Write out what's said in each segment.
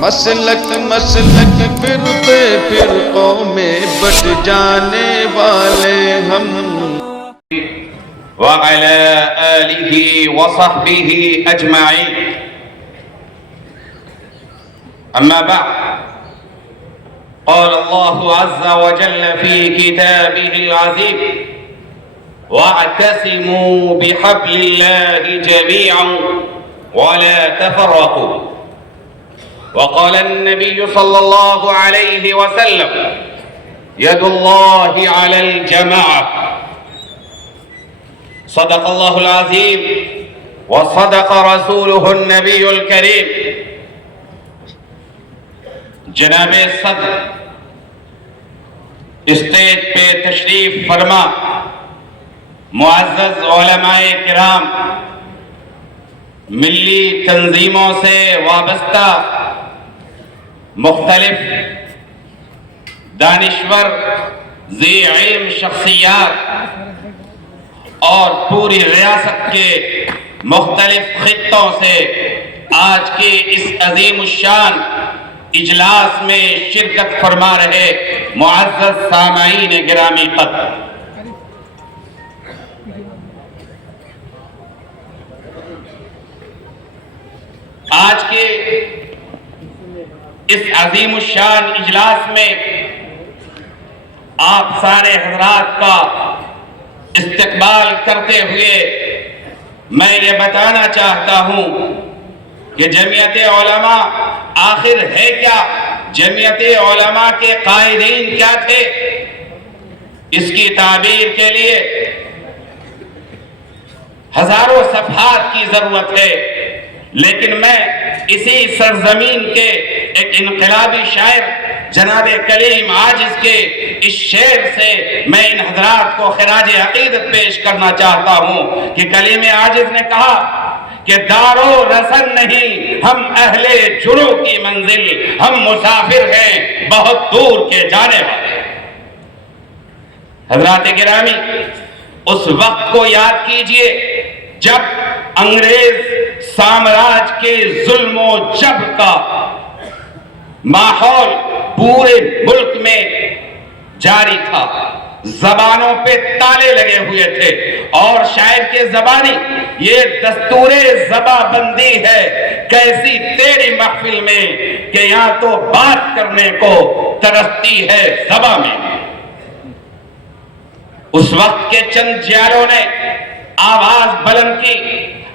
مسلک فرقے فرقوں میں بٹ جانے والے ہم وعلى آله وصحبه أجمعين. أما بعد، قال الله عز وجل في كتابه العزيز: واعتصموا بحبل الله جميعا ولا تفرقوا. وقال النبي صلى الله عليه وسلم: يد الله على الجماعة. صدق الله العظيم وصدق رسوله النبي الكريم. جناب صدر اسٹیج پہ تشریف فرما، معزز علماء کرام، ملی تنظیموں سے وابستہ مختلف دانشور ذی علم شخصیات اور پوری ریاست کے مختلف خطوں سے آج کے اس عظیم الشان اجلاس میں شرکت فرما رہے معزز سامعین گرامی قدر، آج کے اس عظیم الشان اجلاس میں آپ سارے حضرات کا استقبال کرتے ہوئے میں یہ بتانا چاہتا ہوں کہ جمعیت علماء آخر ہے کیا، جمعیت علماء کے قائدین کیا تھے، اس کی تعبیر کے لیے ہزاروں صفحات کی ضرورت ہے، لیکن میں اسی سرزمین کے ایک انقلابی شاعر جناب کلیم عاجز کے اس شعر سے میں ان حضرات کو خراج عقیدت پیش کرنا چاہتا ہوں کہ کلیم عاجز نے کہا کہ دارو رسن نہیں ہم اہل جرو کی منزل، ہم مسافر ہیں بہت دور کے جانے والے۔ حضرات گرامی، اس وقت کو یاد کیجئے جب انگریز سامراج کے ظلم و جبر کا ماحول پورے ملک میں جاری تھا، زبانوں پہ تالے لگے ہوئے تھے، اور شاعر کے زبانی یہ دستور زباں بندی ہے کیسی تیری محفل میں کہ یہاں تو بات کرنے کو ترستی ہے زباں میں۔ اس وقت کے چند جیالوں نے آواز بلند کی،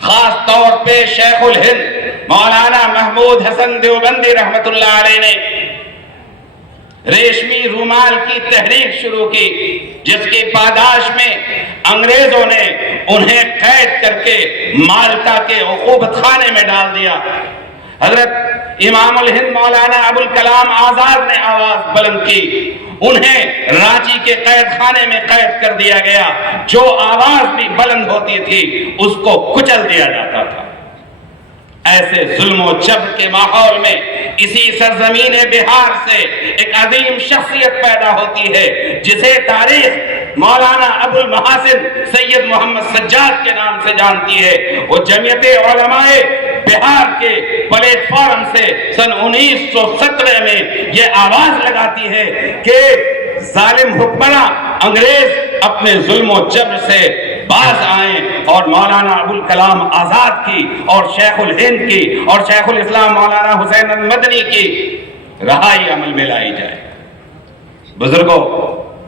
خاص طور پہ شیخ الہند مولانا محمود حسن دیوبندی رحمت اللہ علیہ نے ریشمی رومال کی تحریک شروع کی، جس کی پاداش میں انگریزوں نے انہیں قید کر کے مالٹا کے عقوبت خانے میں ڈال دیا۔ حضرت امام الہند مولانا ابوالکلام آزاد نے آواز بلند کی، انہیں رانچی کے قید خانے میں قید کر دیا گیا، جو آواز بھی بلند ہوتی تھی اس کو کچل دیا جاتا تھا۔ ایسے ظلم و جبر کے ماحول میں اسی سرزمین بہار سے ایک عظیم شخصیت پیدا ہوتی ہے جسے تاریخ مولانا ابو المحاسن سید محمد سجاد کے نام سے جانتی ہے۔ وہ جمعیت علماء بہار کے پلیٹ فارم سے سن 1917 میں یہ آواز لگاتی ہے کہ ظالم حکمراں انگریز اپنے ظلم و جبر سے باز آئیں اور مولانا ابوالکلام آزاد کی اور شیخ الہند کی اور شیخ الاسلام مولانا حسین المدنی کی رہائی عمل میں لائی جائے۔ بزرگوں،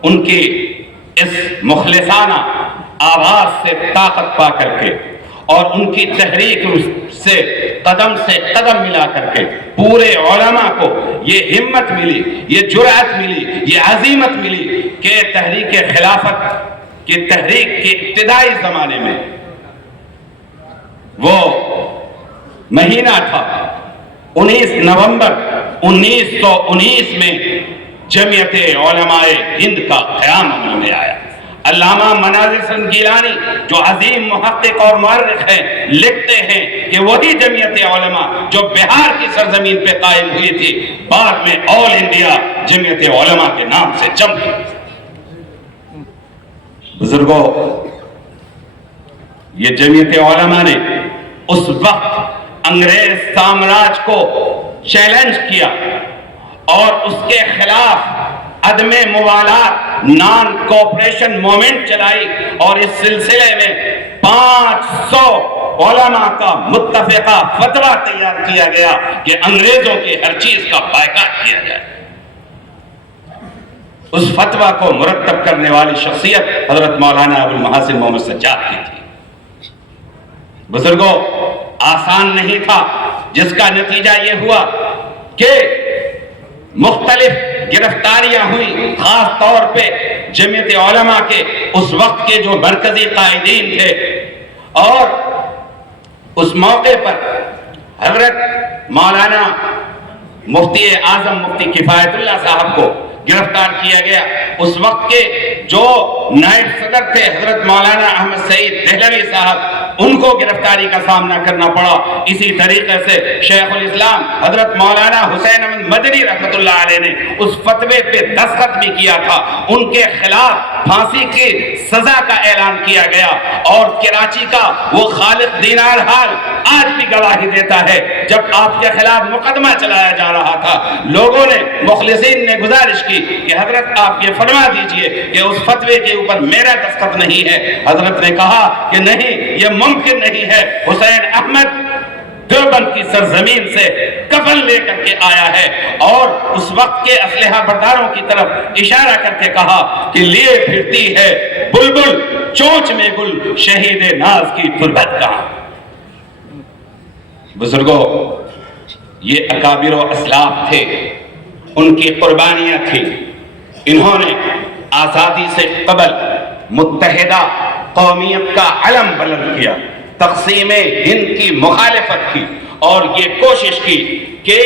ان کی اس مخلصانہ آواز سے طاقت پا کر کے اور ان کی تحریک سے قدم ملا کر کے پورے علماء کو یہ ہمت ملی، یہ جرأت ملی، یہ عزیمت ملی کہ تحریک خلافت کی تحریک کے ابتدائی زمانے میں وہ مہینہ تھا 19 نومبر 1919 میں جمعیت علماء ہند کا قیام عمل میں آیا۔ علامہ مناظر حسن گیلانی جو عظیم محقق اور مورخ ہیں لکھتے ہیں کہ وہی جمعیت علماء جو بہار کی سرزمین پہ قائم ہوئی تھی بعد میں آل انڈیا جمعیت علماء کے نام سے جم گئی۔ بزرگوں، یہ جمعیت علماء نے اس وقت انگریز سامراج کو چیلنج کیا اور اس کے خلاف عدم موالات نان کوپریشن موومنٹ چلائی، اور اس سلسلے میں 500 علماء کا متفقہ فتویٰ تیار کیا گیا کہ انگریزوں کی ہر چیز کا بائیکاٹ کیا جائے۔ اس فتویٰ کو مرتب کرنے والی شخصیت حضرت مولانا ابو المحاسن محمد سجاد کی تھی۔ بزرگوں، آسان نہیں تھا، جس کا نتیجہ یہ ہوا کہ مختلف گرفتاریاں ہوئی، خاص طور پہ جمعیت علماء کے اس وقت کے جو مرکزی قائدین تھے، اور اس موقع پر حضرت مولانا مفتی اعظم مفتی کفایت اللہ صاحب کو گرفتار کیا گیا۔ اس وقت کے جو نائب صدر تھے حضرت مولانا احمد سعید دہلوی صاحب، ان کو گرفتاری کا سامنا کرنا پڑا۔ اسی طریقے سے شیخ الاسلام حضرت مولانا حسین احمد مدنی رحمۃ اللہ علیہ نے اس فتوے پہ دستخط بھی کیا تھا، ان کے خلاف پھانسی کی سزا کا اعلان کیا گیا، اور کراچی کا وہ خالق دینار حال آج بھی گواہی دیتا ہے، جب آپ کے خلاف مقدمہ چلایا جا رہا تھا، لوگوں نے، مخلصین نے گزارش کی کہ حضرت آپ یہ فرما دیجئے کہ اس فتوے کے اوپر میرا دستخط نہیں ہے۔ حضرت نے کہا کہ نہیں، یہ ممکن نہیں ہے، حسین احمد دیوبند کی سرزمین سے کفن لے کر کے آیا ہے، اور اس وقت کے اسلحہ برداروں کی طرف اشارہ کر کے کہا کہ لیے پھرتی ہے بلبل چونچ میں گل، شہید ناز کی تربت کہاں۔ بزرگوں، یہ اکابر و اسلاف تھے، ان کی قربانیاں تھیں، انہوں نے آزادی سے قبل متحدہ قومیت کا علم بلند کیا، تقسیم ہند کی مخالفت کی، اور یہ کوشش کی کہ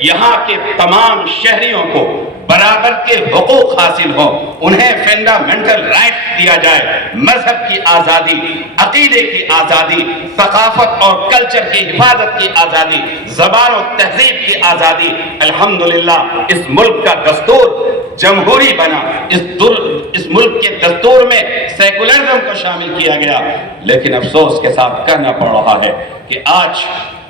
یہاں کے تمام شہریوں کو برابر کے حقوق حاصل ہوں، انہیں فنڈامنٹل رائٹ دیا جائے، مذہب کی آزادی، عقیدے کی آزادی، ثقافت اور کلچر کی حفاظت کی آزادی، زبان و تہذیب کی آزادی۔ الحمدللہ اس ملک کا دستور جمہوری بنا، اس ملک کے دستور میں سیکولرزم کو شامل کیا گیا، لیکن افسوس کے ساتھ کہنا پڑ رہا ہے کہ آج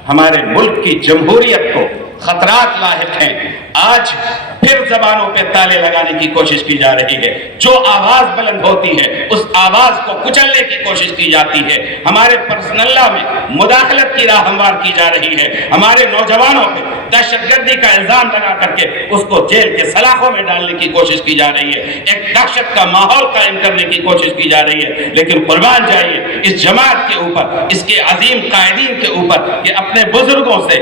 ہمارے ملک کی جمہوریت کو خطرات لاحق ہیں۔ آج پھر زبانوں پہ تالے لگانے کی کوشش کی جا رہی ہے، جو آواز بلند ہوتی ہے اس آواز کو کچلنے کی کوشش کی جاتی ہے، ہمارے پرسنل لا میں مداخلت کی راہ ہموار کی جا رہی ہے، ہمارے نوجوانوں پہ دہشت گردی کا الزام لگا کر کے اس کو جیل کے سلاخوں میں ڈالنے کی کوشش کی جا رہی ہے، ایک دہشت کا ماحول قائم کرنے کی کوشش کی جا رہی ہے۔ لیکن قربان جائیے اس جماعت کے اوپر، اس کے عظیم قائدین کے اوپر کہ اپنے بزرگوں سے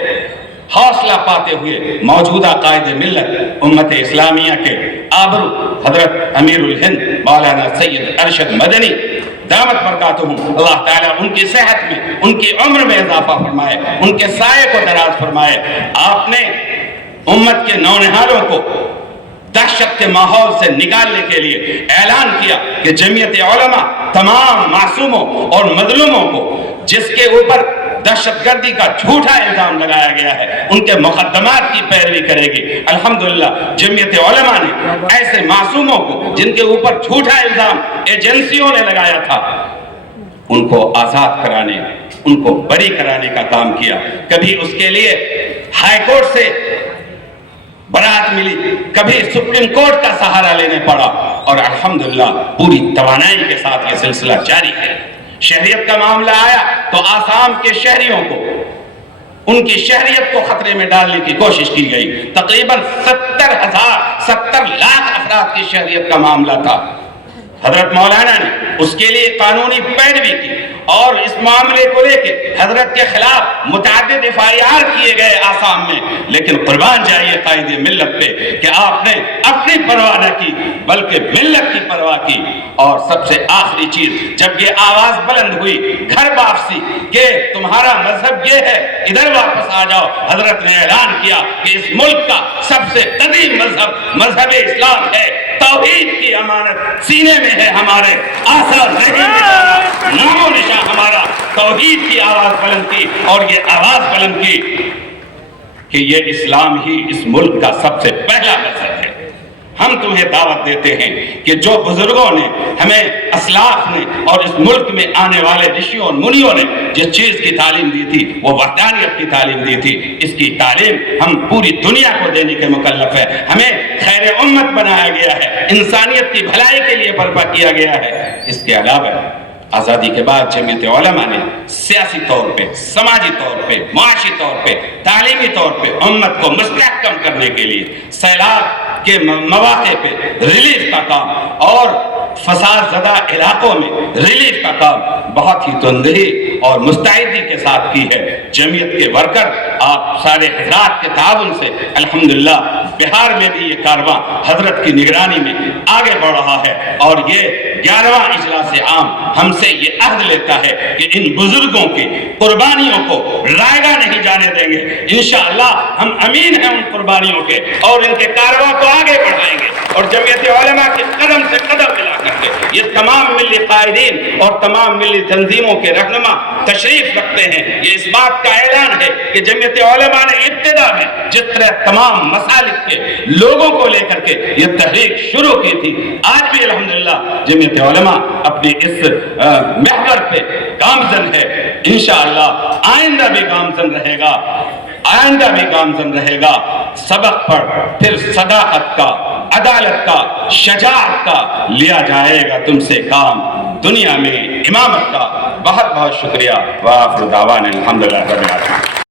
حوصلہ پاتے ہوئے موجودہ قائد ملت امت اسلامیہ کے آبرو حضرت امیر الہند مولانا سید ارشد مدنی دامت برکاتہم، اللہ تعالیٰ ان کی صحت میں، ان کی عمر میں اضافہ فرمائے، ان کے سائے کو دراز فرمائے۔ آپ نے امت کے نونہالوں کو دہشت کے ماحول سے نکالنے کے لیے اعلان کیا کہ جمعیت علماء تمام معصوموں اور مظلوموں کو جس کے اوپر دہشت گردی کا جھوٹا الزام لگایا گیا ہے ان کے مقدمات کی پیروی کرے گی۔ الحمدللہ جمعیت علماء نے ایسے معصوموں کو جن کے اوپر جھوٹا الزام ایجنسیوں نے لگایا تھا، ان کو آزاد کرانے، ان کو بری کرانے کا کام کیا۔ کبھی اس کے لیے ہائی کورٹ سے برات ملی، کبھی سپریم کورٹ کا سہارا لینے پڑا، اور الحمدللہ پوری توانائی کے ساتھ یہ سلسلہ جاری ہے۔ شہریت کا معاملہ آیا تو آسام کے شہریوں کو، ان کی شہریت کو خطرے میں ڈالنے کی کوشش کی گئی۔ تقریباً 70 لاکھ افراد کی شہریت کا معاملہ تھا۔ حضرت مولانا نے اس کے لیے قانونی پیروی کی، اور اس معاملے کو لے کے حضرت کے خلاف متعدد FIR کیے گئے آسام میں، لیکن قربان جائیے قائد ملت پہ کہ آپ نے اپنی پرواہ نہ کی بلکہ ملت کی پرواہ کی۔ اور سب سے آخری چیز، جب یہ آواز بلند ہوئی گھر واپسی کہ تمہارا مذہب یہ ہے، ادھر واپس آ جاؤ، حضرت نے اعلان کیا کہ اس ملک کا سب سے قدیم مذہب اسلام ہے، توحید کی امانت سینے میں ہے ہمارے، آثار نہیں مٹانا، نام و نشان ہمارا توحید کی آواز بلند کی، اور یہ آواز بلند کی کہ یہ اسلام ہی اس ملک کا سب سے پہلا مذہب ہے۔ ہم تمہیں دعوت دیتے ہیں کہ جو بزرگوں نے ہمیں اسلاف نے اور اس ملک میں آنے والے رشیوں اور منیوں نے جس چیز کی تعلیم دی تھی وہ وحدانیت کی تعلیم دی تھی، اس کی تعلیم ہم پوری دنیا کو دینے کے مکلف ہے۔ ہمیں خیر امت بنایا گیا ہے، انسانیت کی بھلائی کے لیے برپا کیا گیا ہے۔ اس کے علاوہ آزادی کے بعد جمعیت علماء نے سیاسی طور پہ، سماجی طور پہ، معاشی طور پہ، تعلیمی طور پہ امت کو مستحکم کرنے کے لیے سیلاب کے مواقع پہ ریلیف کا کام اور فساد زدہ علاقوں میں ریلیف کا کام بہت ہی تندہی اور مستعدی کے ساتھ کی ہے۔ جمعیت کے ورکر آپ سارے حضرات کے تعاون سے الحمدللہ بہار میں بھی یہ کارواں حضرت کی نگرانی میں آگے بڑھ رہا ہے، اور یہ 11واں اجلاس عام ہم سے یہ عہد لیتا ہے کہ ان بزرگوں کی قربانیوں کو رائگاں نہیں جانے دیں گے۔ انشاءاللہ ہم امین ہیں ان قربانیوں کے، اور ان کے کارواں کو آگے بڑھائیں گے، اور جمعیت علماء کے قدم سے قدم ملا کر کے یہ تمام ملی قائدین اور تمام ملی تنظیموں کے رہنما تشریف رکھتے ہیں۔ یہ اس بات کا اعلان ہے کہ جمعیت علماء نے ابتدا میں جس طرح تمام مسالک کے لوگوں کو لے کر کے یہ تحریک شروع کی تھی، آج بھی الحمدللہ جمعیت علماء اپنی اس محور پہ گامزن ہے۔ انشاءاللہ آئندہ بھی گامزن رہے گا، آئندہ بھی گامزن رہے گا۔ سبق پڑھ پھر صداقت کا، عدالت کا، شجاعت کا لیا جائے گا تم سے کام، دنیا میں امامت کا۔ بہت بہت شکریہ۔ وآخر دعوانا الحمدللہ رب العالمین۔